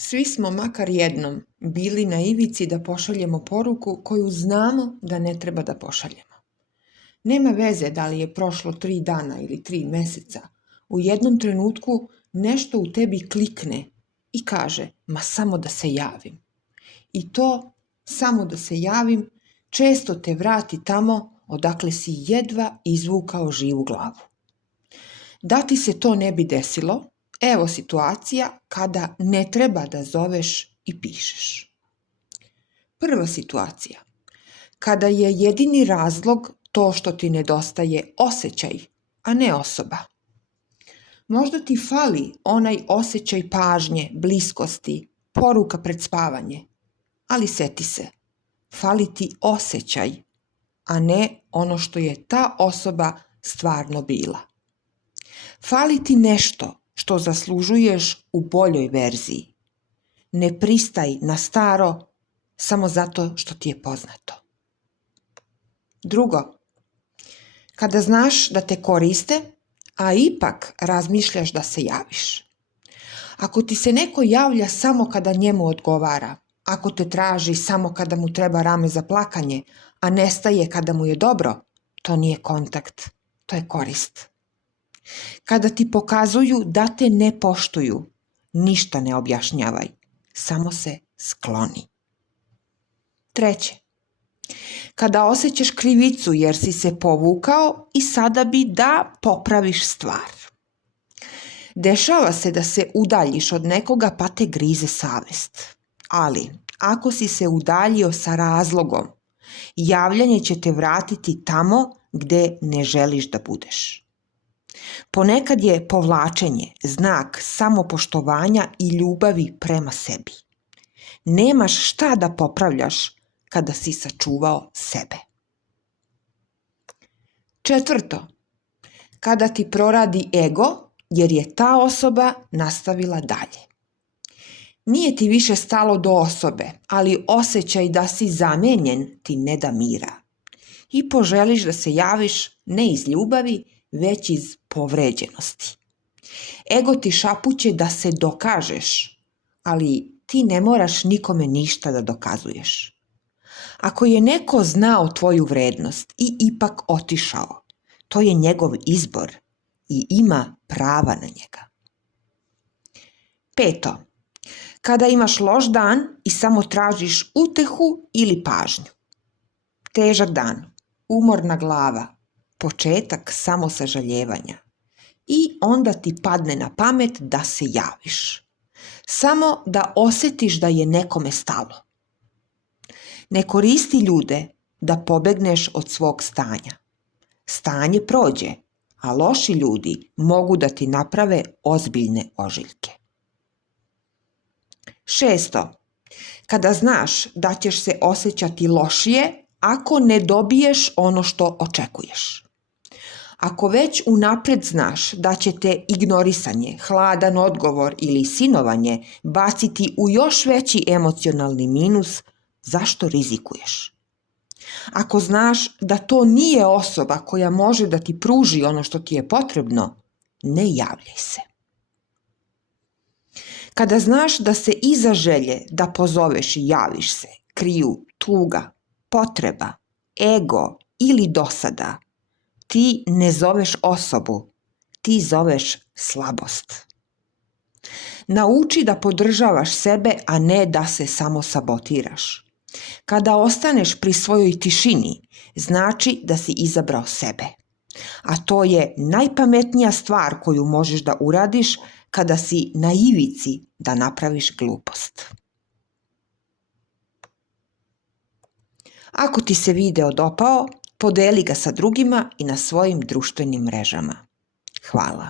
Svi smo makar jednom bili na ivici da pošaljemo poruku koju znamo da ne treba da pošaljemo. Nema veze da li je prošlo 3 dana ili 3 meseca. U jednom trenutku nešto u tebi klikne i kaže, ma samo da se javim. I to, samo da se javim, često te vrati tamo odakle si jedva izvukao živu glavu. Da ti se to ne bi desilo, evo situacija kada ne treba da zoveš i pišeš. Prva situacija. Kada je jedini razlog to što ti nedostaje osjećaj, a ne osoba. Možda ti fali onaj osjećaj pažnje, bliskosti, poruka pred spavanje, ali seti se, fali ti osjećaj, a ne ono što je ta osoba stvarno bila. Fali ti nešto što zaslužuješ u boljoj verziji. Ne pristaj na staro samo zato što ti je poznato. Drugo, kada znaš da te koriste, a ipak razmišljaš da se javiš. Ako ti se neko javlja samo kada njemu odgovara, ako te traži samo kada mu treba rame za plakanje, a nestaje kada mu je dobro, to nije kontakt, to je korist. Kada ti pokazuju da te ne poštuju, ništa ne objašnjavaj, samo se skloni. Treće, kada osjećaš krivicu jer si se povukao i sada bi da popraviš stvar. Dešava se da se udaljiš od nekoga pa te grize savest. Ali, ako si se udaljio sa razlogom, javljanje će te vratiti tamo gde ne želiš da budeš. Ponekad je povlačenje znak samopoštovanja i ljubavi prema sebi. Nemaš šta da popravljaš kada si sačuvao sebe. Četvrto, kada ti proradi ego jer je ta osoba nastavila dalje. Nije ti više stalo do osobe, ali osjećaj da si zamenjen ti ne da mira. I poželiš da se javiš ne iz ljubavi, već iz povređenosti. Ego ti šapuće da se dokažeš, ali ti ne moraš nikome ništa da dokazuješ. Ako je neko znao tvoju vrednost i ipak otišao, to je njegov izbor i ima prava na njega. Peto, kada imaš loš dan i samo tražiš utehu ili pažnju. Težak dan, umorna glava, početak samosažaljevanja i onda ti padne na pamet da se javiš. Samo da osjetiš da je nekome stalo. Ne koristi ljude da pobegneš od svog stanja. Stanje prođe, a loši ljudi mogu da ti naprave ozbiljne ožiljke. Šesto, kada znaš da ćeš se osjećati lošije ako ne dobiješ ono što očekuješ. Ako već unapred znaš da će te ignorisanje, hladan odgovor ili sinovanje baciti u još veći emocionalni minus, zašto rizikuješ? Ako znaš da to nije osoba koja može da ti pruži ono što ti je potrebno, ne javljaj se. Kada znaš da se iza želje da pozoveš i javiš se kriju tuga, potreba, ego ili dosada, ti ne zoveš osobu, ti zoveš slabost. Nauči da podržavaš sebe, a ne da se samo sabotiraš. Kada ostaneš pri svojoj tišini, znači da si izabrao sebe. A to je najpametnija stvar koju možeš da uradiš kada si na ivici da napraviš glupost. Ako ti se video dopao, podeli ga sa drugima i na svojim društvenim mrežama. Hvala.